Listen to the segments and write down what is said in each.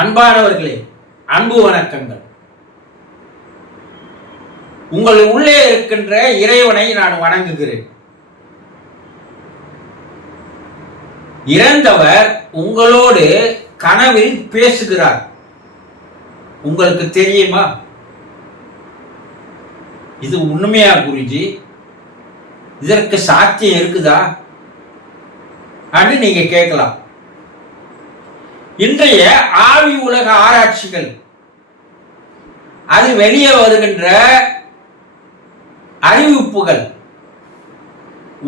அன்பானவர்களே, அன்பு வணக்கங்கள். உங்கள் உள்ளே இருக்கின்ற இறைவனை நான் வணங்குகிறேன். இறந்தவர் உங்களோடு கனவில் பேசுகிறார். உங்களுக்கு தெரியுமா? இது உண்மையா குருஜி? இதற்கு சாத்தியம் இருக்குதா அப்படின்னு நீங்க கேட்கலாம். இன்றைய ஆவி உலக ஆராய்ச்சிகள், அது வெளியே வருகின்ற அறிவிப்புகள்,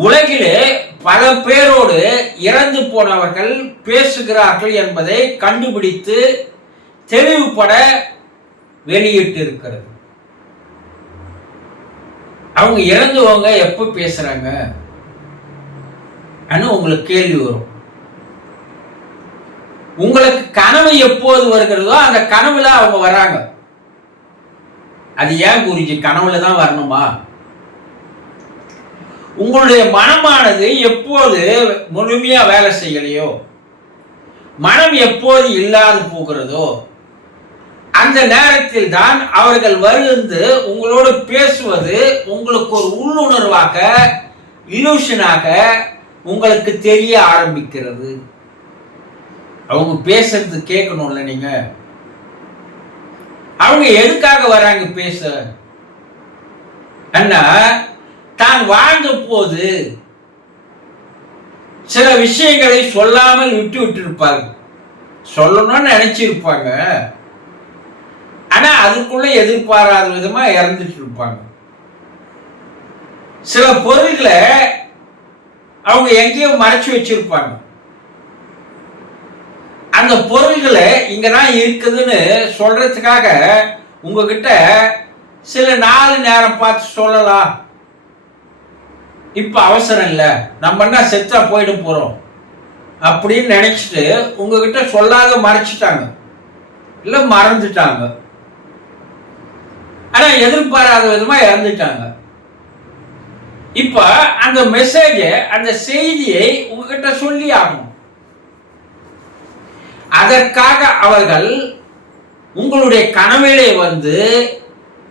உலகிலே பல பேரோடு இறந்து போனவர்கள் பேசுகிறார்கள் என்பதை கண்டுபிடித்து தெளிவுபட வெளியிட்டு இருக்கிறது. அவங்க இறந்தவங்க எப்ப பேசுறாங்க உங்களுக்கு கேள்வி வரும். உங்களுக்கு கனவு எப்போது வருகிறதோ அந்த கனவுல அவங்க வராங்க. அது ஏன் குருஜி கனவுல தான் வரணுமா? உங்களுடைய மனமானது எப்போது முழுமையா வேலை செய்யலையோ, மனம் எப்போது இல்லாது போகிறதோ, அந்த நேரத்தில் தான் அவர்கள் வந்து உங்களோடு பேசுவது உங்களுக்கு ஒரு உள்ளுணர்வாக, இலூஷனாக உங்களுக்கு தெரிய ஆரம்பிக்கிறது. அவங்க பேசுறது கேட்கணும்ல. நீங்க அவங்க எதுக்காக வராங்க பேச? அண்ணா, தான் வாழ்ந்த போது சில விஷயங்களை சொல்லாமல் விட்டு இருப்பாங்க. சொல்லணும்னு நினைச்சிருப்பாங்க. ஆனா அதுக்குள்ள எதிர்பாராத விதமா இறந்துட்டு இருப்பாங்க. சில பொருள்களை அவங்க எங்கேயோ மறைச்சு வச்சிருப்பாங்க. அந்த பொருள்களை இங்கதான் இருக்குதுன்னு சொல்றதுக்காக உங்ககிட்ட சில நாலு நேரம் பார்த்து சொல்லலாம். இப்ப அவசரம் இல்லை, நம்ம என்ன செத்தா போயிட்டு போறோம் அப்படின்னு நினைச்சிட்டு உங்ககிட்ட சொல்லாத மறைச்சிட்டாங்க, இல்ல மறந்துட்டாங்க. ஆனா எதிர்பாராத விதமா இறந்துட்டாங்க. இப்ப அந்த மெசேஜ, அந்த செய்தியை உங்ககிட்ட சொல்லி ஆகணும். அதற்காக அவர்கள் உங்களுடைய கனவிலே வந்து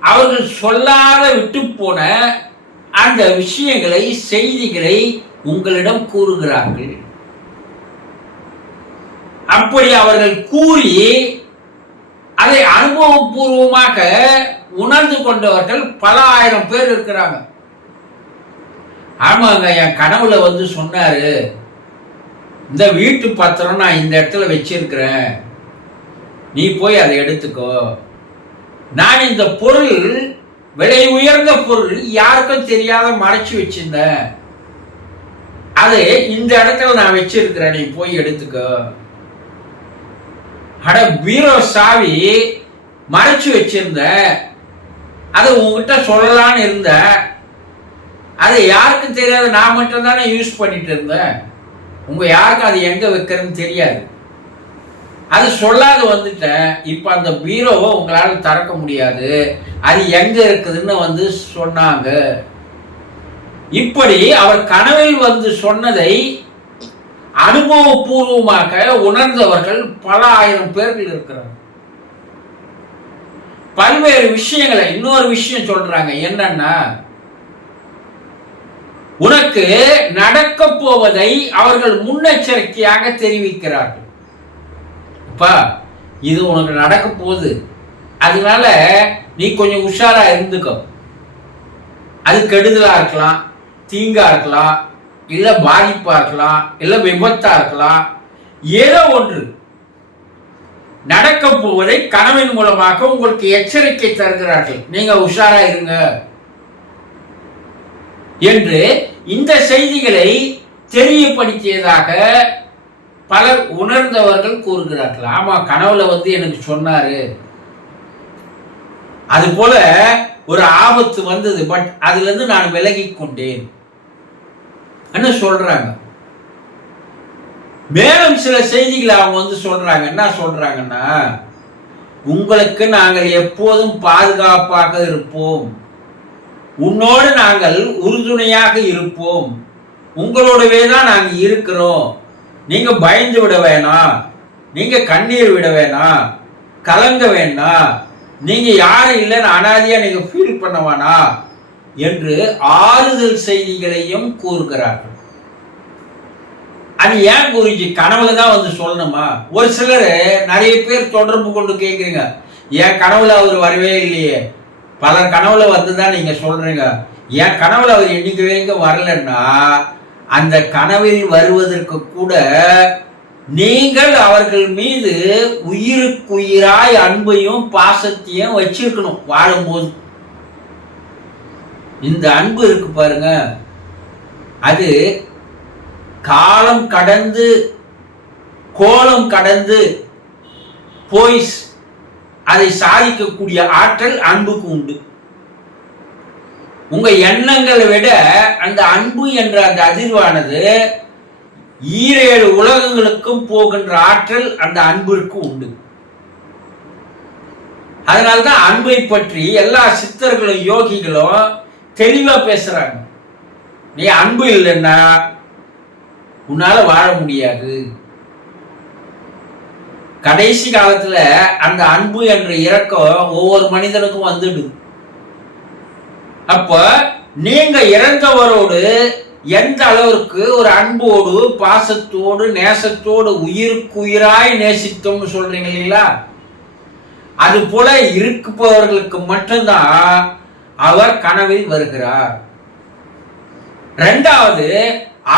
அவர்கள் சொல்லாத விட்டு போன அந்த விஷயங்களை, செய்திகளை உங்களிடம் கூறுகிறார்கள். அப்படி அவர்கள் கூறி அதை அனுபவபூர்வமாக உணர்ந்து கொண்டவர்கள் பல ஆயிரம் பேர் இருக்கிறாங்க. ஆமாங்க, என் கனவுல வந்து சொன்னாரு, இந்த வீட்டு பத்திரம் நான் இந்த இடத்துல வச்சிருக்கிறேன், நீ போய் அதை எடுத்துக்கோ. நான் இந்த பொருள் விலை உயர்ந்த பொருள், யாருக்கும் தெரியாத மறைச்சு வச்சிருந்தேன், அது இந்த இடத்துல நான் வச்சிருக்கிறேன், நீ போய் எடுத்துக்கோ. அட, பீரோ சாவி மறைச்சு வச்சிருந்த, அதை உங்ககிட்ட சொல்லலான்னு இருந்த, அது யாருக்கும் தெரியாத, நான் மட்டும் தானே யூஸ் பண்ணிட்டு இருந்தேன். உங்க யாருக்கும் அது எங்க வைக்கிறதுன்னு தெரியாது. அது சொல்லாத வந்துட்டேன். இப்ப அந்த பீரோவை உங்களால திறக்க முடியாது, அது எங்க இருக்குதுன்னு வந்து சொன்னாங்க. இப்படி அவர் கனவில் வந்து சொன்னதை அனுபவபூர்வமாக உணர்ந்தவர்கள் பல ஆயிரம் பேர்கள் இருக்கிறாங்க. பல்வேறு விஷயங்களை, இன்னொரு விஷயம் சொல்றாங்க. என்னன்னா, உனக்கு நடக்க போவதை அவர்கள் முன்னெச்சரிக்கையாக தெரிவிக்கிறார்கள். இது உனக்கு நடக்க போகுது, அதனால நீ கொஞ்சம் உஷாரா இருந்துக்கோ. அது கெடுதலா இருக்கலாம், தீங்கா இருக்கலாம், இல்ல பாதிப்பா இருக்கலாம், இல்ல விபத்தா இருக்கலாம். ஏதோ ஒன்று நடக்க போவதை கனவின் மூலமாக உங்களுக்கு எச்சரிக்கை தருகிறார்கள். நீங்க உஷாரா இருங்க என்று இந்த செய்திகளை தெரியப்படுத்தியதாக பலர் உணர்ந்தவர்கள் கூறுகிறார்கள். ஆமா, கனவுல வந்து எனக்கு சொன்னாரு, அது போல ஒரு ஆபத்து வந்தது, பட் அதுல இருந்து நான் விலகி கொண்டேன் சொல்றாங்க. மேலும் சில செய்திகளை அவங்க வந்து சொல்றாங்க. என்ன சொல்றாங்கன்னா, உங்களுக்கு நாங்கள் எப்போதும் பாதுகாப்பாக இருப்போம், உன்னோடு நாங்கள் உறுதுணையாக இருப்போம், உங்களோடவே தான் நாங்கள் இருக்கிறோம், நீங்க பயந்து விட வேணாம் நீங்க கண்ணீர் விட வேணாம், கலங்க வேண்டாம், நீங்க யாரும் இல்லைன்னு அனாதியா நீங்க ஃபீல் பண்ண வேணாம் என்று ஆறுதல் செய்திகளையும் கூறுகிறார்கள். அது ஏன் குருஜி கனவுல தான் வந்து சொல்லணுமா? ஒரு சிலர் நிறைய பேர் தொடர்பு கொண்டு கேட்குறீங்க, என் கனவுல அவர் வரவே இல்லையே, பலர் கனவுல வந்துதான் நீங்க சொல்றீங்க, என் கனவுல அவர் இன்னைக்கு வரைக்கும் வரலன்னா அந்த கனவில் வருவதற்கு கூட நீங்கள் அவர்கள் மீது உயிருக்குயிராய் அன்பையும் பாசத்தையும் வச்சிருக்கணும். வாழும்போது இந்த அன்பு இருக்கு பாருங்க, அது காலம் கடந்து கோலம் கடந்து போய் அதை சாதிக்கக்கூடிய ஆற்றல் அன்புக்கு உண்டு. உங்க எண்ணங்களை விட அந்த அன்பு என்ற அந்த அதிர்வானது 7 உலகங்களுக்கும் போகின்ற ஆற்றல் அந்த அன்பிற்கு உண்டு. அதனால்தான் அன்பை பற்றி எல்லா சித்தர்களும் யோகிகளும் தெளிவா பேசுறாங்க. நீ அன்பு இல்லைன்னா உன்னால வாழ முடியாது. கடைசி காலத்துல அந்த அன்பு என்ற இரக்கம் ஒவ்வொரு மனிதனுக்கும் வந்துடுது. அப்ப நீங்க இறந்தவரோடு எந்த அளவிற்கு ஒரு அன்போடு பாசத்தோடு நேசத்தோடு உயிருக்குயிராய் நேசித்தோம்னு சொல்றீங்க இல்லைங்களா, அது போல இருப்பவர்களுக்கு மட்டும்தான் அவர் கனவில் வருகிறார். 2வது,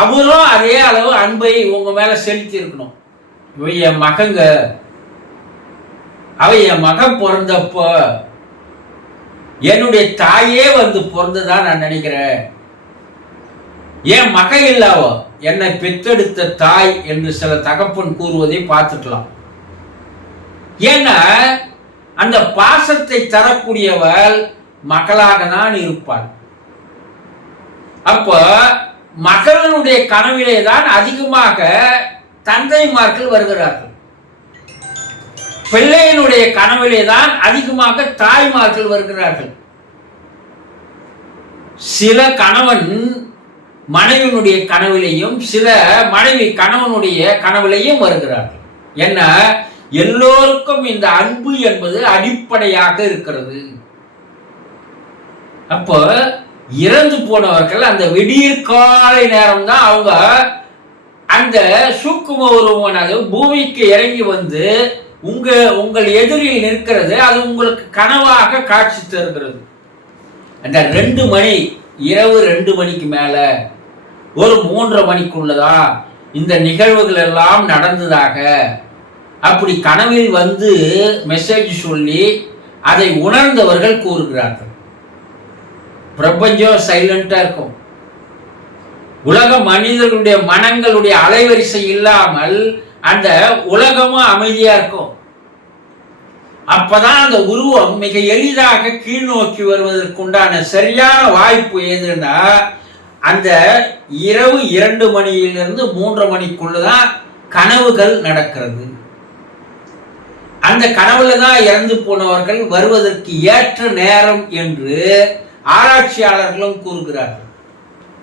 அவரும் அதே அளவு அன்பை உங்க மேல செலுத்தி இருக்கணும். என் மகங்க, அவ என் மகன் பிறந்தப்ப என்னுடைய தாயே வந்து பிறந்ததா நான் நினைக்கிறேன், என் மகன் இல்லாவோ என்னை பெற்றெடுத்த தாய் என்று சில தகப்பன் கூறுவதை பார்த்துக்கலாம். ஏன்னா அந்த பாசத்தை தரக்கூடியவள் மகளாக தான் இருப்பாள். அப்ப மகளுடைய கனவிலே தான் அதிகமாக தந்தைமார்கள் வருகிறார்கள், பிள்ளையினுடைய கனவிலே தான் அதிகமாக தாய்மார்கள் வருகிறார்கள். சில கணவன் மனைவியினுடைய கனவிலையும் சில மனைவி கணவனுடைய கனவிலையும் வருகிறார்கள். என்ன, எல்லோருக்கும் இந்த அன்பு என்பது அடிப்படையாக இருக்கிறது. அப்போ இறந்து போனவர்கள் அந்த விடியற் காலை நேரம் தான் அவங்க அந்த சூக்கும உருவமானது பூமிக்கு இறங்கி வந்து உங்கள் எதிரில் நிற்கிறது. அது உங்களுக்கு கனவாக காட்சி தருகிறது. அந்த 2 மணி, இரவு 2 மணிக்கு மேல ஒரு 3:30 மணிக்குள்ளதா இந்த நிகழ்வுகள் எல்லாம் நடந்ததாக அப்படி கனவில் வந்து மெசேஜ் சொல்லி அதை உணர்ந்தவர்கள் கூறுகிறார்கள். பிரபஞ்சம் சைலண்டா இருக்கும். உலக மனிதர்களுடைய மனங்களுடைய அலைவரிசை இல்லாமல் அந்த உலகமும் அமைதியா இருக்கும். அப்பதான் அந்த உருவம் மிக எளிதாக கீழ் நோக்கி வருவதற்குண்டான சரியான வாய்ப்பு எதுன்னா அந்த இரவு 2 மணியிலிருந்து 3:30 மணிக்குள்ளதான் கனவுகள் நடக்கிறது. அந்த கனவுல தான் இறந்து போனவர்கள் வருவதற்கு ஏற்ற நேரம் என்று ஆராய்ச்சியாளர்களும் கூறுகிறார்கள்.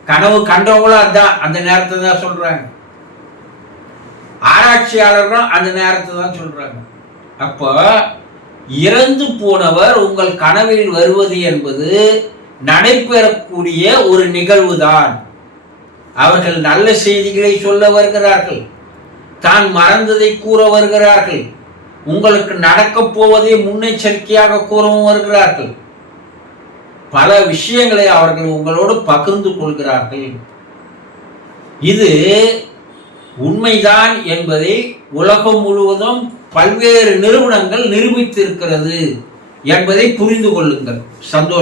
கனவு கண்டவங்களும் அதான் அந்த நேரத்தை தான் சொல்றாங்க, ஆராய்ச்சியாளர்களும் அந்த நேரத்தை தான் சொல்றாங்க. அப்போ இறந்து போனவர் உங்கள் கனவில் வருவது என்பது நடைபெறக்கூடிய ஒரு நிகழ்வு தான். அவர்கள் நல்ல செய்திகளை சொல்ல வருகிறார்கள், தான் மறந்ததை கூற வருகிறார்கள், உங்களுக்கு நடக்கப் போவதை முன்னெச்சரிக்கையாக கூறவும் வருகிறார்கள். பல விஷயங்களை அவர்கள் உங்களோடு பகிர்ந்து கொள்கிறார்கள். இது உண்மைதான் என்பதை உலகம் முழுவதும் பல்வேறு நிறுவனங்கள் நிரூபித்திருக்கிறது என்பதை புரிந்து கொள்ளுங்கள். சந்தோஷம்.